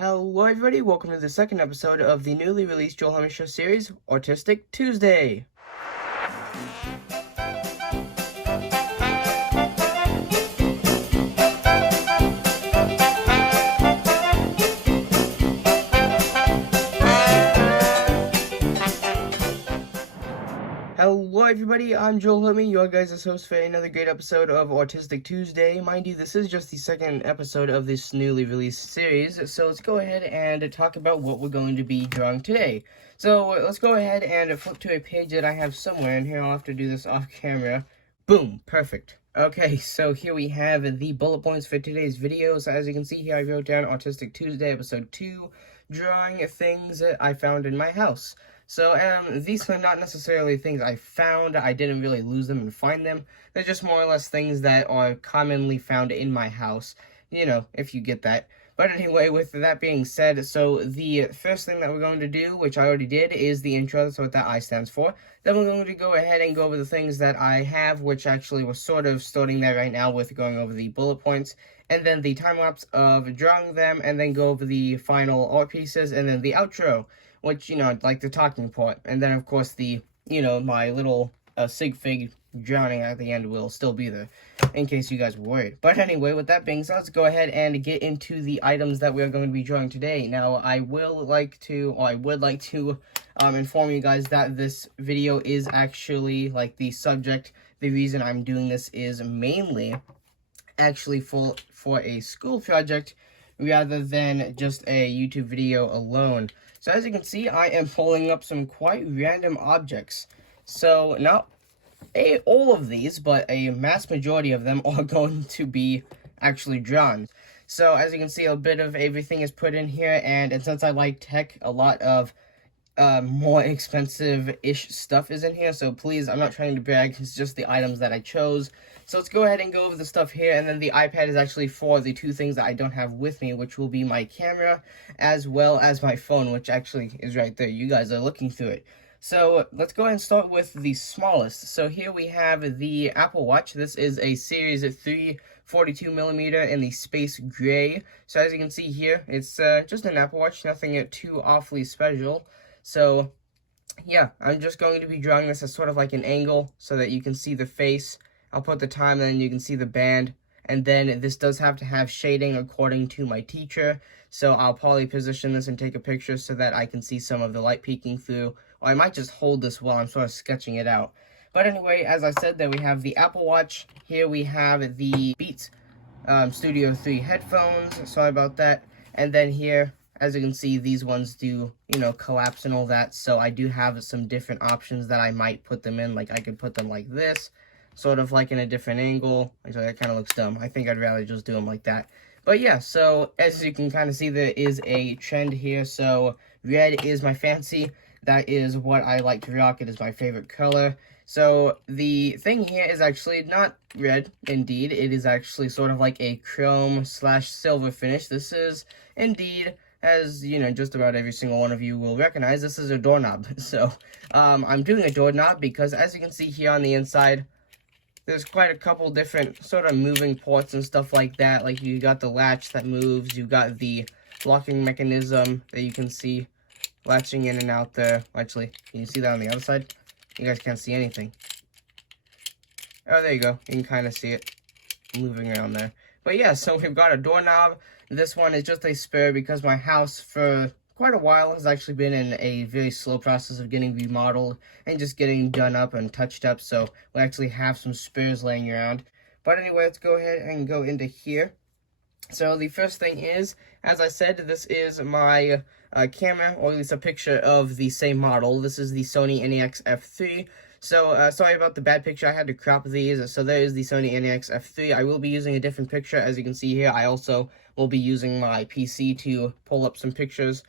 Hello everybody, welcome to the second episode of the newly released Joel Herman Show series, Autistic Tuesday. Hello everybody, I'm Joel Herman, your guys' host for another great episode of Autistic Tuesday. Mind you, this is just the second episode of this newly released series, so let's go ahead and talk about what we're going to be drawing today. So let's go ahead and flip to a page that I have somewhere, and here I'll have to do this off camera. Boom, perfect. Okay, so here we have the bullet points for today's video. So as you can see here, I wrote down Autistic Tuesday, episode 2, drawing things that I found in my house. So, these are not necessarily things I found. I didn't really lose them and find them. They're just more or less things that are commonly found in my house, you know, if you get that. But anyway, with that being said, so the first thing that we're going to do, which I already did, is the intro. That's what that I stands for. Then we're going to go ahead and go over the things that I have, which actually we're sort of starting there right now with going over the bullet points. And then the time-lapse of drawing them, and then go over the final art pieces, and then the outro, which, you know, like the talking part. And then, of course, the, you know, my little sig fig drowning at the end will still be there, in case you guys were worried. But anyway, with that being said, let's go ahead and get into the items that we're going to be drawing today. Now, I would like to inform you guys that this video is actually, like, the subject. The reason I'm doing this is mainly actually for a school project rather than just a YouTube video alone. So as you can see, I am pulling up some quite random objects. So not all of these, but a mass majority of them are going to be actually drawn. So as you can see, a bit of everything is put in here, and since I like tech, a lot of more expensive-ish stuff is in here. So please, I'm not trying to brag, it's just the items that I chose. So let's go ahead and go over the stuff here, and then the iPad is actually for the two things that I don't have with me, which will be my camera, as well as my phone, which actually is right there. You guys are looking through it. So let's go ahead and start with the smallest. So here we have the Apple Watch. This is a Series 3 42mm in the space gray. So as you can see here, it's just an Apple Watch, nothing too awfully special. So yeah, I'm just going to be drawing this as sort of like an angle so that you can see the face. I'll put the time, and then you can see the band. And then this does have to have shading according to my teacher. So I'll probably position this and take a picture so that I can see some of the light peeking through. Or I might just hold this while I'm sort of sketching it out. But anyway, as I said, there we have the Apple Watch. Here we have the Beats Studio 3 headphones. Sorry about that. And then here, as you can see, these ones do, you know, collapse and all that. So I do have some different options that I might put them in. Like I could put them like this, sort of like in a different angle. Actually, that kind of looks dumb. I think I'd rather just do them like that. But yeah, so as you can kind of see, there is a trend here. So red is my fancy. That is what I like to rock. It is my favorite color. So the thing here is actually not red, indeed. It is actually sort of like a chrome / silver finish. This is indeed, as you know, just about every single one of you will recognize, this is a doorknob. So I'm doing a doorknob because, as you can see here on the inside, there's quite a couple different sort of moving parts and stuff like that. Like you got the latch that moves, you got the locking mechanism that you can see latching in and out there. Actually, can you see that on the other side? You guys can't see anything. Oh, there you go. You can kind of see it moving around there. But yeah, so we've got a doorknob. This one is just a spare because my house for quite a while has actually been in a very slow process of getting remodeled and just getting done up and touched up. So we actually have some spares laying around. But anyway, let's go ahead and go into here. So the first thing is, as I said, this is my camera, or at least a picture of the same model. This is the Sony NEX F3. So, sorry about the bad picture. I had to crop these. So there is the Sony NEX F3. I will be using a different picture, as you can see here. I also will be using my PC to pull up some pictures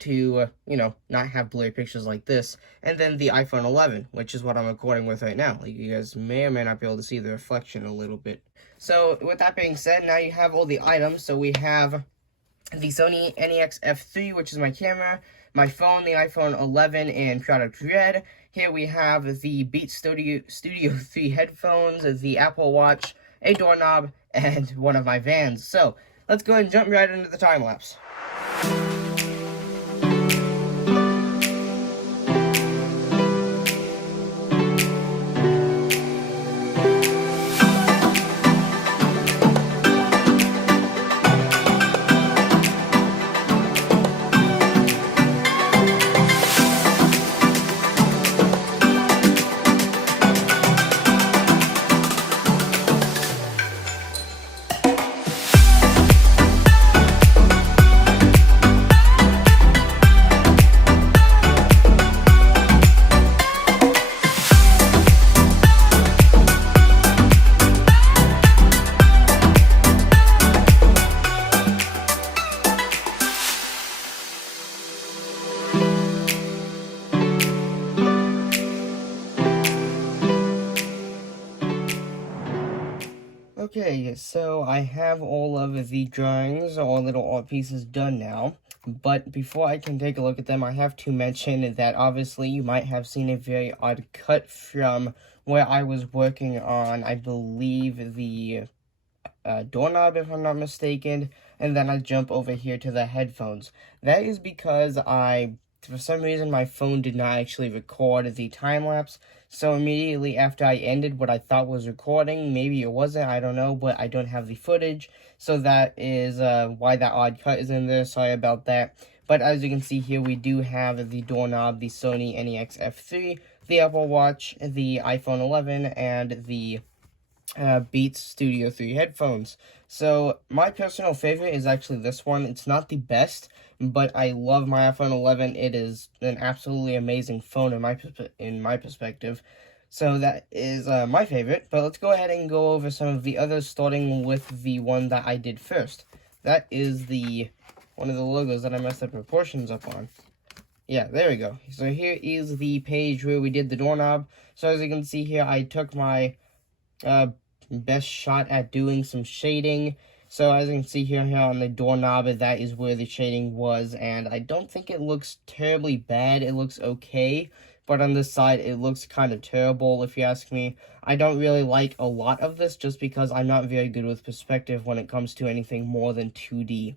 to, you know, not have blurry pictures like this. And then the iPhone 11, which is what I'm recording with right now. Like, you guys may or may not be able to see the reflection a little bit. So, with that being said, now you have all the items. So, we have the Sony NEX F3, which is my camera, my phone, the iPhone 11 in product red. Here we have the Beats Studio 3 headphones, the Apple Watch, a doorknob, and one of my Vans. So, let's go ahead and jump right into the time-lapse. Okay, so I have all of the drawings or little art pieces done now, but before I can take a look at them, I have to mention that obviously you might have seen a very odd cut from where I was working on, I believe, the doorknob, if I'm not mistaken, and then I jump over here to the headphones. That is because for some reason, my phone did not actually record the time-lapse, so immediately after I ended what I thought was recording, maybe it wasn't, I don't know, but I don't have the footage, so that is why that odd cut is in there. Sorry about that. But as you can see here, we do have the doorknob, the Sony NEX F3, the Apple Watch, the iPhone 11, and the Beats Studio 3 headphones. So my personal favorite is actually this one. It's not the best, but I love my iPhone 11. It is an absolutely amazing phone in my perspective. So that is my favorite. But let's go ahead and go over some of the others, starting with the one that I did first. That is one of the logos that I messed the proportions up on. Yeah, there we go. So here is the page where we did the doorknob. So as you can see here, I took my best shot at doing some shading. So as you can see here on the doorknob, that is where the shading was, and I don't think it looks terribly bad. It looks okay, but on this side it looks kind of terrible if you ask me. I don't really like a lot of this just because I'm not very good with perspective when it comes to anything more than 2D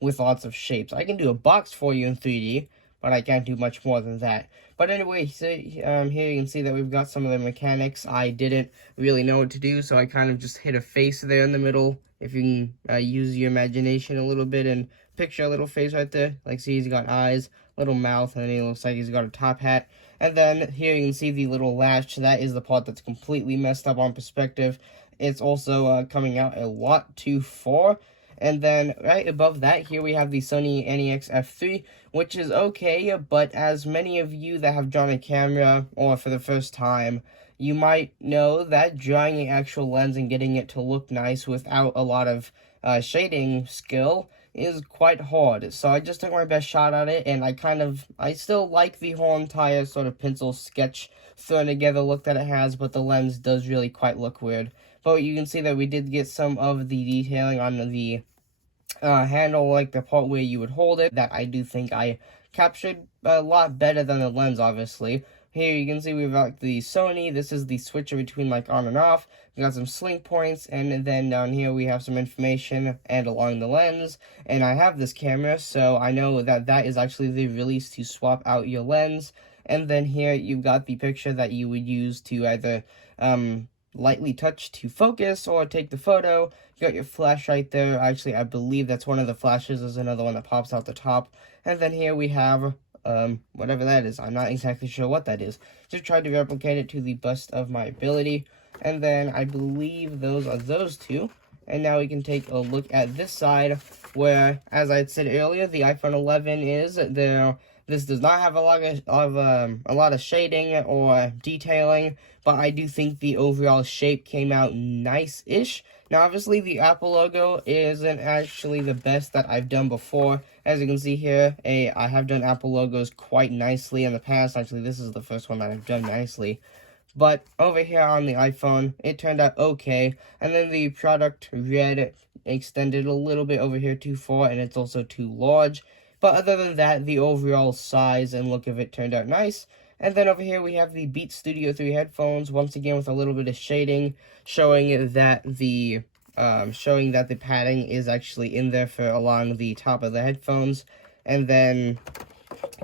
with lots of shapes. I can do a box for you in 3D, but I can't do much more than that. But anyway, so here you can see that we've got some of the mechanics. I didn't really know what to do, so I kind of just hit a face there in the middle. If you can use your imagination a little bit and picture a little face right there. Like, see, he's got eyes, little mouth, and he looks like he's got a top hat. And then here you can see the little latch. That is the part that's completely messed up on perspective. It's also coming out a lot too far. And then right above that, here we have the Sony NEX F3, which is okay, but as many of you that have drawn a camera, or for the first time, you might know that drawing an actual lens and getting it to look nice without a lot of shading skill is quite hard. So I just took my best shot at it, and I still like the whole entire sort of pencil sketch thrown together look that it has, but the lens does really quite look weird. But you can see that we did get some of the detailing on the handle, like the part where you would hold it, that I do think I captured a lot better than the lens, obviously. Here you can see we've got the Sony. This is the switcher between like on and off. We got some sling points, and then down here we have some information and along the lens. And I have this camera, so I know that that is actually the release to swap out your lens. And then here you've got the picture that you would use to either lightly touch to focus or take the photo. You got your flash right there. Actually, I believe that's one of the flashes. There's another one that pops out the top. And then here we have whatever that is. I'm not exactly sure what that is. Just tried to replicate it to the best of my ability. And then I believe those are those two. And now we can take a look at this side where, as I had said earlier, the iPhone 11 is there. This does not have a lot of shading or detailing, but I do think the overall shape came out nice-ish. Now, obviously, the Apple logo isn't actually the best that I've done before. As you can see here, I have done Apple logos quite nicely in the past. Actually, this is the first one that I've done nicely. But over here on the iPhone, it turned out okay. And then the product red extended a little bit over here too far, and it's also too large. But other than that, the overall size and look of it turned out nice. And then over here we have the Beats Studio 3 headphones, once again with a little bit of shading, showing that the showing that the padding is actually in there for along the top of the headphones. And then,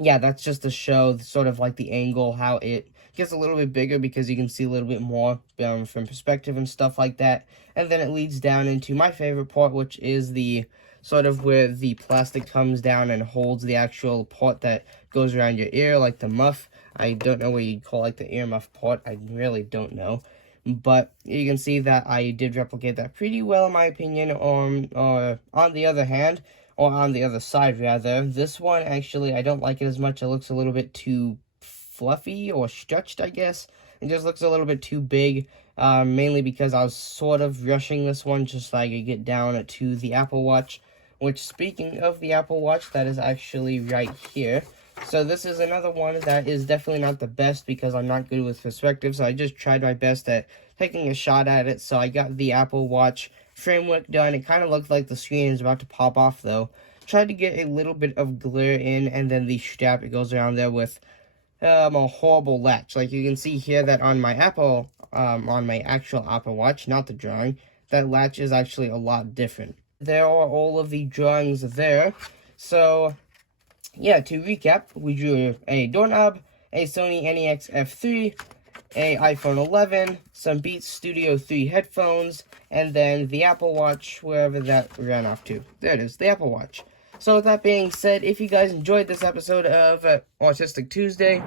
yeah, that's just to show sort of like the angle, how it gets a little bit bigger because you can see a little bit more from perspective and stuff like that. And then it leads down into my favorite part, which is the sort of where the plastic comes down and holds the actual part that goes around your ear, like the muff. I don't know what you'd call like the ear muff part. I really don't know. But you can see that I did replicate that pretty well, in my opinion. On the other hand, or on the other side rather, this one actually I don't like it as much. It looks a little bit too fluffy or stretched, I guess. It just looks a little bit too big, mainly because I was sort of rushing this one just so I could get down to the Apple Watch. Which, speaking of the Apple Watch, that is actually right here. So this is another one that is definitely not the best because I'm not good with perspective. So I just tried my best at taking a shot at it. So I got the Apple Watch framework done. It kind of looked like the screen is about to pop off though. Tried to get a little bit of glare in, and then the strap, it goes around there with a horrible latch. Like you can see here that on my on my actual Apple Watch, not the drawing, that latch is actually a lot different. There are all of the drawings there. So, yeah, to recap, we drew a doorknob, a Sony NEX F3, a iPhone 11, some Beats Studio 3 headphones, and then the Apple Watch, wherever that ran off to. There it is, the Apple Watch. So with that being said, if you guys enjoyed this episode of Autistic Tuesday,